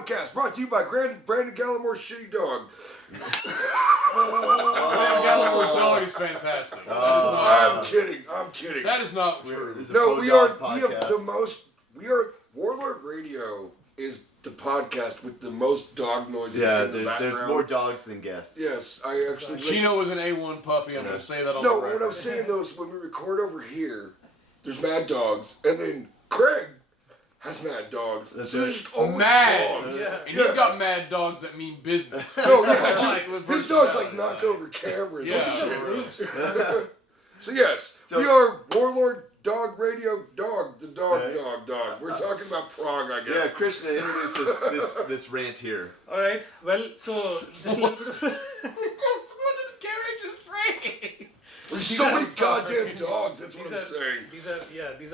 Podcast, brought to you by Brandon Gallimore's Shitty Dog. Brandon Gallimore's dog is fantastic. I'm kidding. That is not true. No, we are the most. Warlord Radio is the podcast with the most dog noises in the background. There's more dogs than guests. Yes, I actually... Chino is an A1 puppy, I'm going to say that on the record. No, what I'm saying though is when we record over here, there's mad dogs, and then Craig has mad dogs. That's so right. there's just always Mad! dogs. Yeah. And he's got mad dogs that mean business. No, yeah, dude, his dogs like knock over cameras and shit. So yes, we are Warlord Dog Radio Dog, the dog. We're talking about Prog, I guess. Yeah, Krishna, introduce this rant here. Alright, well, so just a little bit of... What does Gary just say? There's so many goddamn dogs, that's what I'm saying. These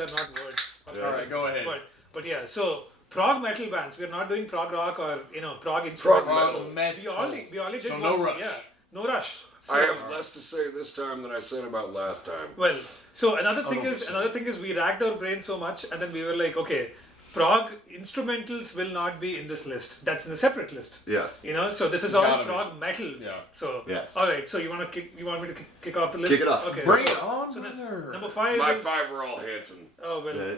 are not words. Alright, go ahead. But yeah, so prog metal bands, we're not doing prog rock or, prog instrumental. Prog metal. We only did so one. No rush. Yeah, no rush. So, I have less to say this time than I said about last time. Well, so another thing is we racked our brain so much and then we were like, okay, prog instrumentals will not be in this list. That's in a separate list. Yes. So this is all prog metal. Yeah. So yes. All right. So you want me to kick off the list? Kick it off. Okay. Bring it on, brother. Number 5. My 5 are all Hanson. Oh well.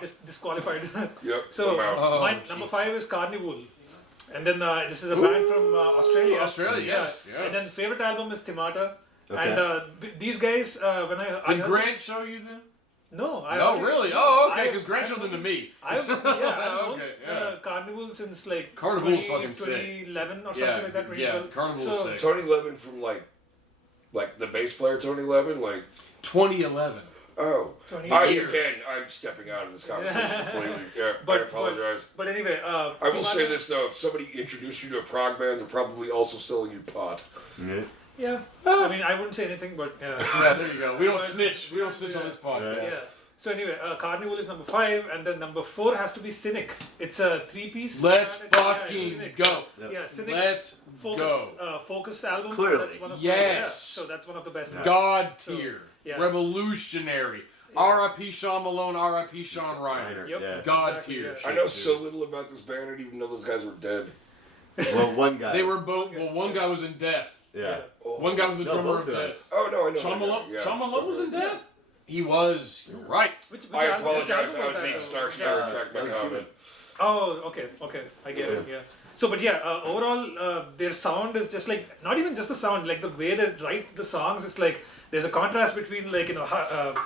Disqualified. Yep. So my number 5 is Carnival. And then this is a band from Australia. Australia, yes. And then favorite album is Themata. Okay. And these guys, when I Did Grant show you them? No, really? Oh, okay, because Grant showed them to me. I've known Carnival since like Carnival's fucking 2011 or something like that. Yeah, Carnival's sick. Tony Levin from like the bass player Tony Levin, like 2011. Oh, I'm stepping out of this conversation completely. Yeah, I apologize. But anyway, I will say this though: if somebody introduced you to a prog band, they're probably also selling you pot. Mm-hmm. Yeah, I mean, I wouldn't say anything, but yeah, there you go. We don't snitch. We don't snitch on this podcast. Yeah. So anyway, Carnival is number 5, and then number 4 has to be Cynic. It's a 3-piece. Let's fucking go. Yeah, Cynic. Let's go. Focus album. Clearly. That's one of yes. So that's one of the best. God tier. Revolutionary. R.I.P. Sean Malone, R.I.P. Sean Reiner. Yep. Yeah. God tier. I know so little about this band, I didn't even know those guys were dead. Well, one guy. They were both. Well, one guy was in Death. Yeah. One guy was the drummer of Death. Oh no, I know. Sean Malone. Yeah. Sean Malone was in Death. He was. You're right. I apologize. I was being Star Trek my comment. Oh, okay. I get it. Yeah. So, but overall, their sound is just like, not even just the sound, like the way they write the songs, it's like, there's a contrast between like,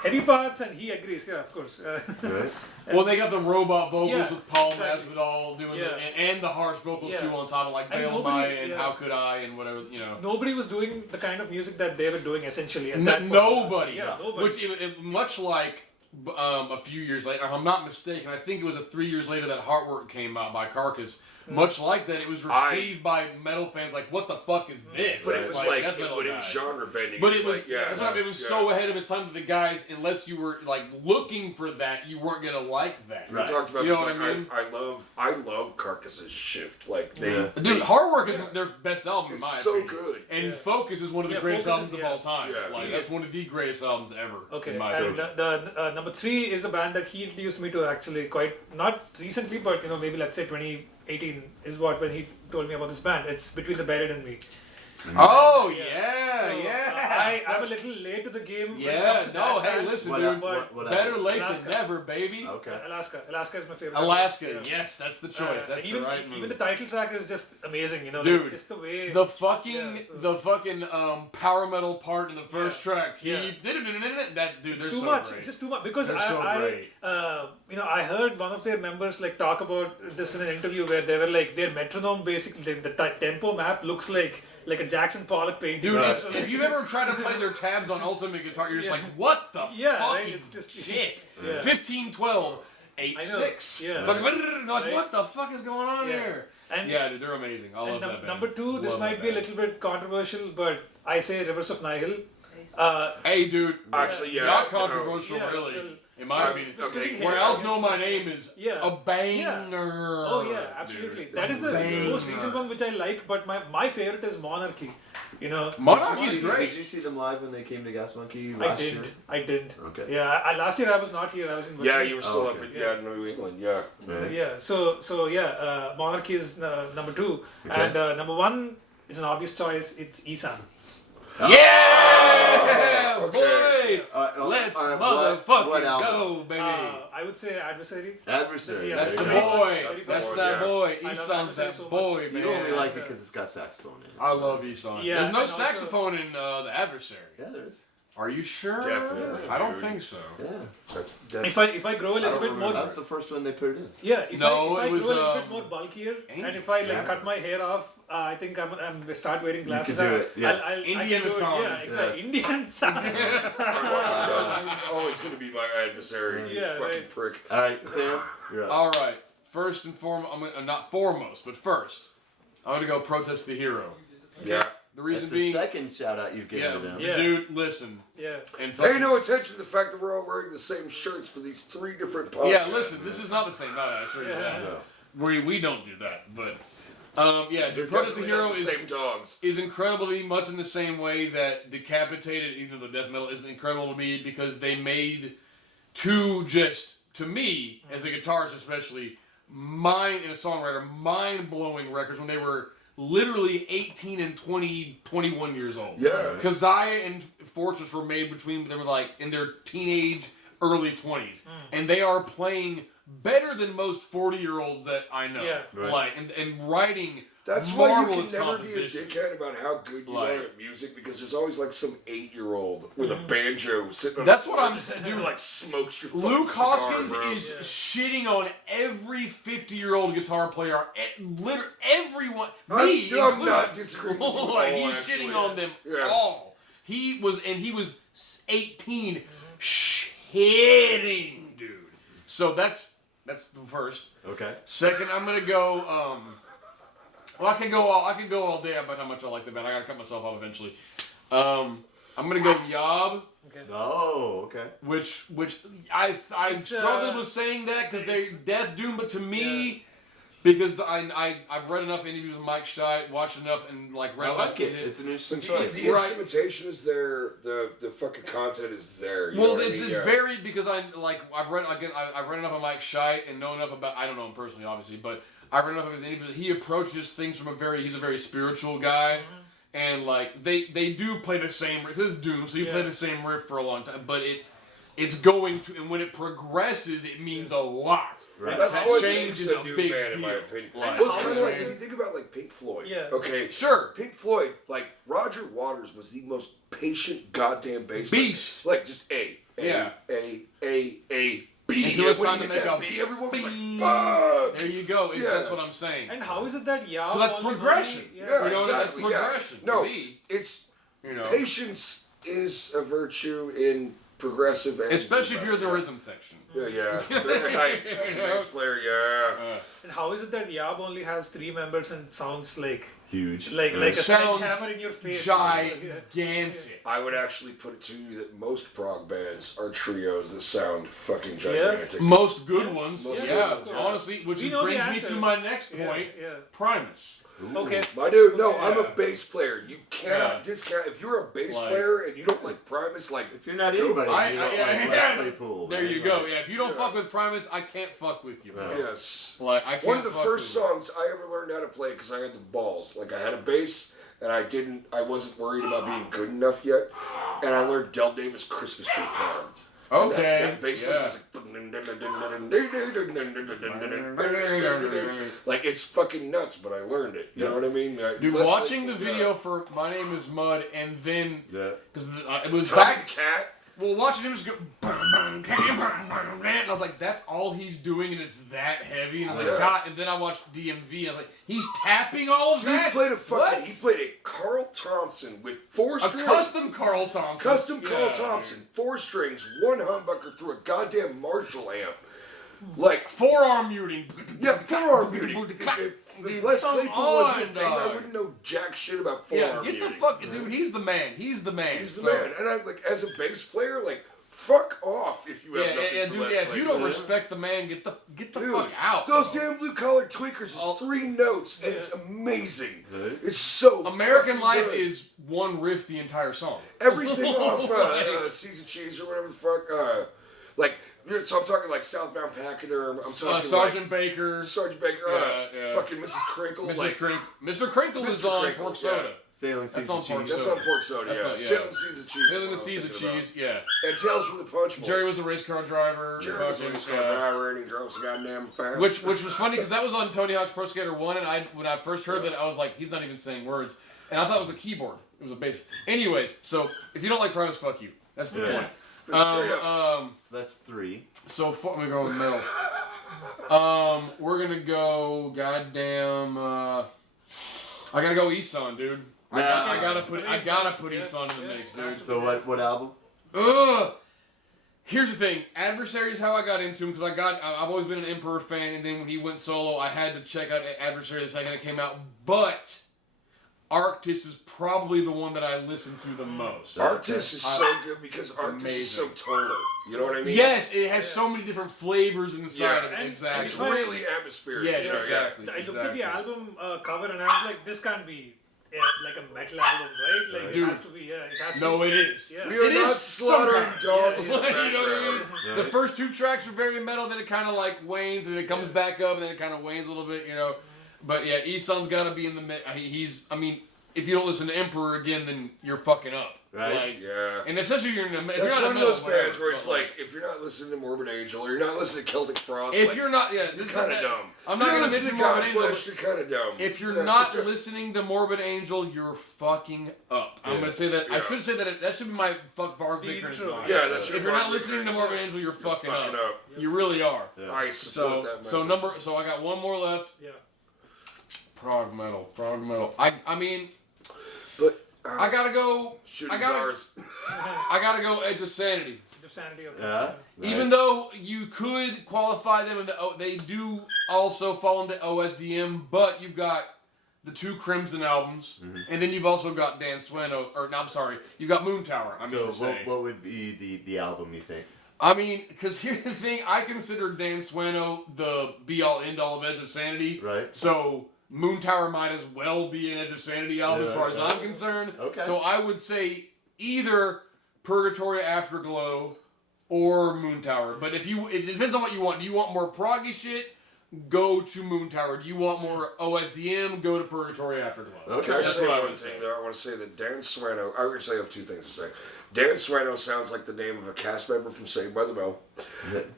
heavy parts, and he agrees, yeah, of course. Right. Well, they got the robot vocals with Paul Masvidal doing and the harsh vocals too on top of like Veil By and How Could I and whatever, Nobody was doing the kind of music that they were doing essentially. Nobody. Nobody. Which, much like a few years later, if I'm not mistaken, I think it was 3 years later that Heartwork came out by Carcass. Much like that, it was received by metal fans like, "What the fuck is this?" But it was but it was genre bending. But it was so ahead of its time that the guys, unless you were like looking for that, you weren't gonna like that. Right. We talked about what I mean? I love Carcass's Shift. Like dude, Heartwork is their best album in my opinion. So good. And Focus is one of the greatest albums of all time. That's one of the greatest albums ever. Okay. In my and the number 3 is a band that he introduced me to actually not recently, but maybe let's say 2018 is when he told me about this band. It's Between the Buried and Me. Oh I'm a little late to the game. Yeah, no, hey, listen, dude. Better late than never, baby. Okay. Alaska is my favorite. Alaska, yes, that's the choice. That's the right move. Even the title track is just amazing, Dude, just the way the fucking power metal part in the first track. That dude, it's too much. Great. It's just too much because I heard one of their members talk about this in an interview where they were like their metronome basically the tempo map looks like a Jackson Pollock painting. Dude, if you've ever tried to play their tabs on Ultimate Guitar, you're just like, what the fucking it's just shit? Yeah. 15, 12, 8, 6. Yeah. Like, what the fuck is going on here? And dude, they're amazing. I love that band. Number 2, this might be a little bit controversial, but I say Rivers of Nihil. Hey, dude. Actually, not controversial, really. In my opinion. Where Else Know My Name is a banger. Oh, yeah, absolutely. Dude, that is the most recent one which I like, but my favorite is Monarchy. You know. Monarchy's great. Did you see them live when they came to Gas Monkey last year? I didn't. Okay. Yeah, last year I was not here. I was in Virginia. Yeah, you were still up in New England. Yeah. Right. Yeah. So Monarchy is number 2, and number 1 is an obvious choice. It's Isan. Yeah, Okay. boy. Let's motherfucking what album? go, baby. I would say Adversary. Adversary. Yeah, That's the very boy. That's That's the that boy, boy. I love Isan's Adversary that so much. boy, man. You only like it because it's got saxophone in it. I love Isan. Yeah, There's no and also- saxophone in The Adversary. Yeah, there is. Are you sure? Definitely, I don't dude. think so. Yeah. If I grow a little bit more, That's the first one they put it in. yeah. If No, I it was, grow a little bit more bulkier, Angel. and if I Yeah. cut my hair off, I think I'm start wearing glasses. do it, yes. I Indian can do it. song. Yeah, exactly. Yes. Indian song. I'm always going to be my adversary, you Yeah, fucking right. prick. All right, Sam, you're up. All right. First and foremost, not foremost, but first, I'm gonna go Protest the Hero. Yeah. The reason That's the being, second shout out you've given to them. Yeah. dude, listen. Yeah. And Pay no attention to the fact that we're all wearing the same shirts for these 3 different podcasts. yeah, listen. This is not the same. No, I assure you that. Yeah. We don't do that, but yeah, They're Protest the definitely Hero not the is same dogs. incredibly much in the same way that Decapitated, even though death metal isn't incredible to me, because they made 2 just, to me, as a guitarist especially, and a songwriter, mind-blowing records when they were literally 18 and 20, 21 years old. Yeah. Keziah and Fortress were made between, they were like in their teenage, early 20s. And they are playing better than most 40-year-olds that I know. Yeah. Right. Like, and writing That's why you marvelous can never be a compositions. dickhead about how good you Like- are at music, because there's always like some 8-year-old with a banjo sitting on That's the what floor I'm just saying, who, dude. like smokes your fucking Luke cigar, Hoskins bro. is shitting on every 50-year-old guitar player. Literally everyone. Me, I'm included. not disagreeing with you at Like, all, he's actually. shitting on them Yeah. all. He was 18, shitting, dude. So that's the first. Okay. Second, I'm gonna go. Well, I can go all day about how much I like the band. I gotta cut myself off eventually. I'm gonna go Yob. Oh, okay. Which I struggled with saying that because they Death Doom, but to me, because I've read enough interviews with Mike Scheit, watched enough, and like read I enough. like it. It's an interesting The choice. Right. instrumentation is there. The fucking content is there. You know Well, what I it's mean? it's Yeah. very because I've read enough of Mike Scheit and know enough about, I don't know him personally obviously, but I've read enough of his interviews. He approaches things from he's a very spiritual guy, and like they do play the same riff. This is Doom, so you play the same riff for a long time, but it's going to, and when it progresses, it means a lot. Right. That's That what change makes is a a new big band, in my deal. opinion. Like- Well, it's kind of like if you think about like Pink Floyd. Yeah. Okay. Sure. Pink Floyd, like Roger Waters was the most patient goddamn bass player. Beast. Like just A, B. Until it's When time you to hit make that a B, everyone was like, bing. fuck. There you go. Yeah. That's what I'm saying. And how is it that So that's progression. Yeah, You know, that's exactly. progression to No, me. it's You know, patience is a virtue in progressive and especially if you're the rhythm section. Yeah. Right. As a bass player, yeah. And how is it that Yob only has 3 members and sounds like Huge. like a Sounds sledgehammer in your face? gigantic. I would actually put it to you that most prog bands are trios that sound fucking gigantic. Most good ones, Most yeah. good ones, yeah. Honestly, which We know the brings me answer. to my next Yeah, point: yeah. Primus. Okay. My dude, no, Okay. I'm a Yeah. bass player. You cannot Yeah. discount if you're a bass Like- player and you don't like Primus, like If you're not anybody, I- you don't yeah, like yeah. Let's Play Pool. There man. you go. Like, Yeah, if you don't fuck with Primus, I can't fuck with you. Bro. yes. Like I can't. One of the fuck first with you. songs I ever learned how to play because I had the balls. Like I had a bass and I wasn't worried about being good enough yet, and I learned Del Davis' Christmas Tree Farm. And Okay. that bass line Yeah. just like it's fucking nuts, but I learned it. You know what I mean? Dude, Let's watching Play- the video for My Name Is Mud, and then Yeah. because it was Tommy back. Cat. Well, watching him just go, and I was like, that's all he's doing, and it's that heavy. And I was like, Yeah. God. And then I watched DMV. I was like, he's tapping all of Dude that. played What? he played a Carl Thompson with 4 A strings. custom Carl Thompson. Custom Carl Yeah, Thompson, dude. 4 strings, 1 humbucker through a goddamn Marshall amp. Like, Forearm muting. yeah, forearm muting. If Les Come Claypool wasn't a on, thing, I dog. wouldn't know jack shit about Yeah, forearm get the muting. fuck, dude. He's the man. He's the man. He's the So- man. And I like as a bass player, like fuck off if you have nothing for less if you don't respect the man, get the fuck out. Those damn blue-collar tweakers is 3 notes, and it's amazing. It's so American Life good. is one riff the entire song. Everything off Seas of Cheese or whatever the fuck. So I'm talking like Southbound Pachyderm. I'm talking Sergeant Baker. Sergeant Baker. Fucking Mrs. Crinkle. Mr. Crinkle is on Pork Soda. Sailing Seas of Cheese. That's on Pork Soda, Sailing Seas of Cheese. Sailing the Seas of Cheese, yeah. And Tales from the Punch Bowl. Jerry was a race car driver. Jerry was a race car driver, and he drove some goddamn fast. Which was funny because that was on Tony Hawk's Pro Skater 1, and when I first heard that, I was like, he's not even saying words. And I thought it was a keyboard. It was a bass. Anyways, so if you don't like Primus, fuck you. That's the point. So that's 3. So let me go in the middle. We're gonna go goddamn. I gotta go Isan, dude. I gotta put Isan in the mix, dude. So what album? Here's the thing. Adversary is how I got into him because I've always been an Emperor fan, and then when he went solo, I had to check out Adversary the second it came out. But Arctis is probably the one that I listen to the most. Arctis is so good because Arctis is so tonal. You know what I mean? Yes, it has so many different flavors inside of it. Exactly. It's really atmospheric. Yes, exactly. I looked at the album cover and I was like, this can't be like a metal album, right? Like, Dude. it has to be, it has to No, be. it is. Yeah. We are It not is slaughtering sometimes. dogs in the You know what I background. mean? Yeah. The first 2 tracks are very metal, then it kind of like wanes, and it comes back up, and then it kind of wanes a little bit, you know. But yeah, Isan's got to be in the mix. If you don't listen to Emperor again, then you're fucking up. Right. And especially if you're in That's you're not one a of those metal, bands where it's but, like, if you're not listening to Morbid Angel or you're not listening to Celtic Frost, if you're not, you're kind of dumb. I'm not going to mention Morbid Angel. You're kind of dumb. If you're not listening to Morbid Angel, you're fucking up. I'm going to say that. I should say that. That should be my fuck bar victory. Yeah, that's If you're not listening to Morbid Angel, you're fucking up. You really are. Yeah. I support that message. So I got one more left. Yeah. Prog metal. I mean, But I gotta go. Shooting Stars. I gotta go Edge of Sanity. Edge of Sanity, okay. Yeah. Nice. Even though you could qualify them they do also fall into OSDM, but you've got the 2 Crimson albums, and then you've also got Dan Sweno, you've got Moon Tower. What would be the album you think? I mean, because here's the thing, I consider Dan Sweno the be-all, end-all of Edge of Sanity. Right. So Moon Tower might as well be an Edge of Sanity album as far as I'm concerned. Okay. So I would say either Purgatory Afterglow or Moon Tower. But it depends on what you want. Do you want more proggy shit? Go to Moon Tower. Do you want more OSDM? Go to Purgatory Afterglow. Okay. That's what I would say. I want to say that Dan Sweno, I actually have 2 things to say. Dan Sweno sounds like the name of a cast member from Saved by the Bell,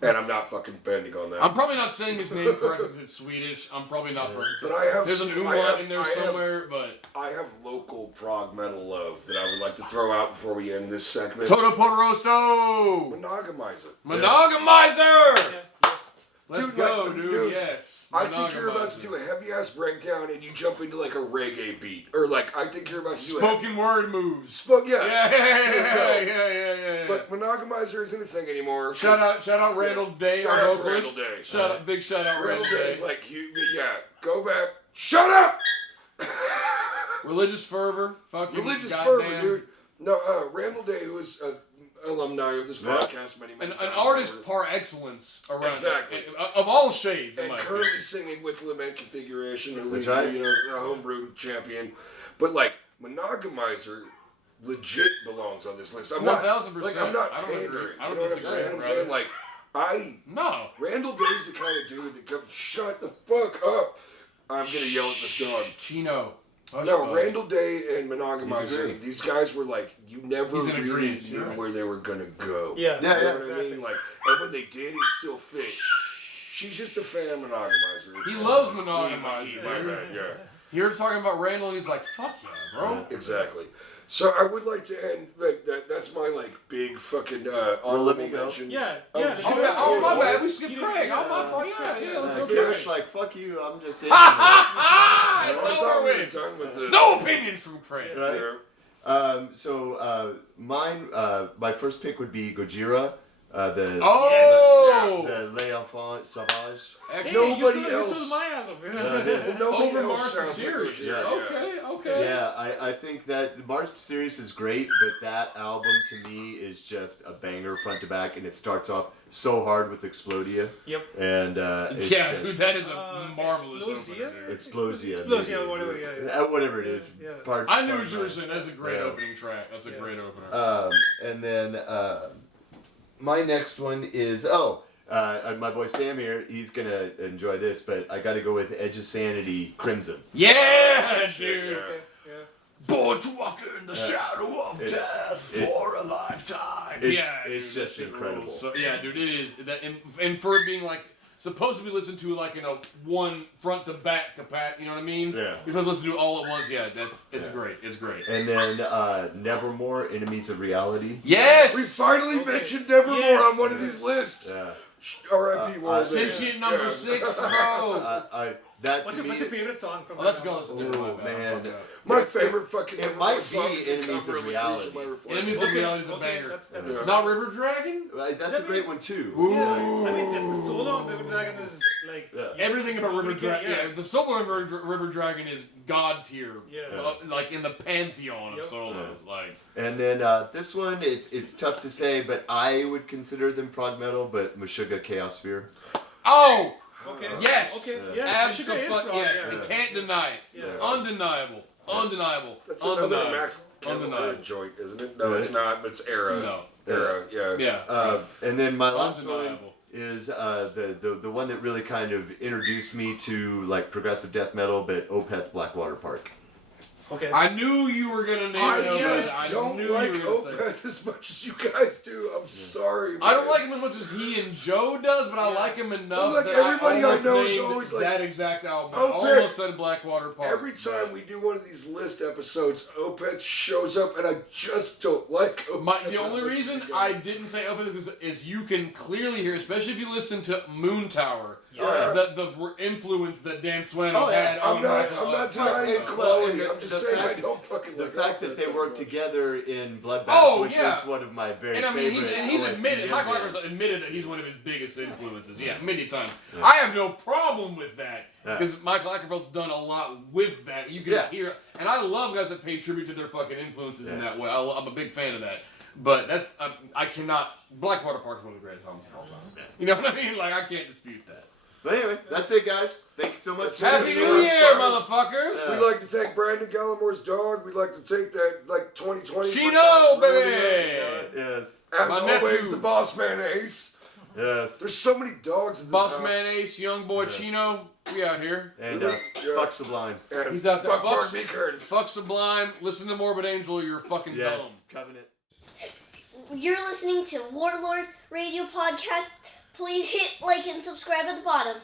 and I'm not fucking bending on that. I'm probably not saying his name correctly because it's Swedish. I'm probably not. But I have. There's an umlaut in there somewhere, but I have local prog metal love that I would like to throw out before we end this segment. Toto Poderoso! Monogamizer. Monogamizer! Let's Dude, go, like, dude. Yes. I think you're about to do a heavy ass breakdown and you jump into like a reggae beat. Or like, I think you're about to do spoken word moves. Yeah. But Monogamizer isn't a thing anymore. Shout out Randall Day, our vocalist. Big shout out Randall Day. Is like, go back. Shut up! Religious fervor. Fucking Religious fervor, dude. No, Randall Day, who is alumni of this podcast many times. An artist par excellence around exactly of all shades. And currently singing with Lament Configuration, who is right. A homebrew champion. But like Monogamizer legit belongs on this list. I'm 1000%. Like I'm not pandering. I don't you know disagree. what I'm saying? Like Randall Day's the kind of dude that comes, shut the fuck up. I'm gonna yell at this dog. Chino. Randall Day and Monogamizer, these guys were like, you never really knew where they were gonna go. Yeah. You know what I mean? Like, and when they did, it still fit. She's just a fan of Monogamizer. He loves Monogamizer. My bad, yeah. You're talking about Randall, and he's like, fuck yeah, bro. Exactly. So I would like to end, like, that's my, like, big fucking honorable mention. Yeah. Oh, my bad, we skipped Craig. Oh, my fault, yeah, let's go It's like, fuck you, I'm just in it's over with. Done with this. No opinions from Craig. Right? Mine, my first pick would be Gojira. The L'Enfant Sauvage. Nobody you else. stole my album. Nobody Over else March sounds series. like what you said. Okay. Yeah, I think that the March series is great, but that album to me is just a banger front to back, and it starts off so hard with Explodia. Yep. And it's Yeah, just, dude, that is a marvelous Explosia? opener, dude. Explosia. Explosia, whatever, yeah. Whatever it is. Yeah. I knew what you were saying. That's a great opening track. That's a great opener. And then my next one is my boy Sam here. He's gonna enjoy this, but I got to go with Edge of Sanity, Crimson. Yeah, dude. Okay, yeah. Born to walk in the shadow of death for a lifetime. It's just incredible. So, yeah, dude, it is. And for it being like supposed to be listened to like one front to back you know what I mean? Yeah. Because listen to it all at once. Yeah, it's great. It's great. And then Nevermore, Enemies of Reality. Yes. We finally mentioned Nevermore on one of these lists. Yeah. R.I.P. World. Sentient number 6, bro. What's your favorite song from Let's go listen to it. Man. My favorite fucking It might song be is the Enemies cover of Location Reality. by Reflection. Enemies of Reality is a banger. That's Not River Dragon? That's a great one too. Ooh. Yeah, I mean, there's the solo on River Dragon is like Everything about River Dragon. Yeah. Yeah, the solo in River Dragon is god tier. Yeah. Like in the pantheon of solos. Like. And then this one, it's tough to say, but I would consider them prog metal, but Meshuggah Chaos Sphere. Oh! Okay. Yes! Okay. Yeah. Absolutely. Yes. Yeah. You can't deny it. Yeah. Undeniable. Undeniable. That's another Undeniable. Max Undeniable. Cavalera joint, isn't it? No, Right. it's not. But it's Era. No. Era, yeah. Yeah. And then my last one Undeniable. is the one that really kind of introduced me to like progressive death metal, but Opeth Blackwater Park. Okay. I knew you were gonna name I it. just I don't knew like you were gonna say it. Opeth as much as you guys do. I'm sorry, man. I don't like him as much as he and Joe does, but I like him enough Like that everybody I almost know is named always like, that exact album. I Opeth. almost said Blackwater Park. Every time we do one of these list episodes, Opeth shows up, and I just don't like Opeth. The only reason I didn't say Opeth is you can clearly hear, especially if you listen to Moon Tower, the influence that Dan Swano had on Michael. I'm not denying quality. I'm just saying I don't fucking the like fact Opeth that they that worked much. together in Bloodbath, which is one of my very and I mean, favorite. he's OST admitted. Michael bands. Acker's admitted that he's one of his biggest influences. Yeah, many times. I have no problem with that because Michael Ackerfeld's done a lot with that. You can hear, and I love guys that pay tribute to their fucking influences in that way. I'm a big fan of that. But that's I cannot. Blackwater Park is one of the greatest albums of all time. You know what I mean? Like I can't dispute that. But anyway, that's it, guys. Thank you so much. Happy New Year, motherfuckers! We'd like to thank Brandon Gallimore's dog. We'd like to take that, 2020. Chino, baby! Yes. As My always, nephew. the boss man Ace. Yes. There's so many dogs in this Boss house. Man Ace, young boy Chino, we out here. And fuck Sublime. And He's out there. Fuck Mark Meekern. Fuck Sublime. Listen to Morbid Angel. You're fucking dumb. Covenant. You're listening to Warlord Radio Podcast. Please hit like and subscribe at the bottom.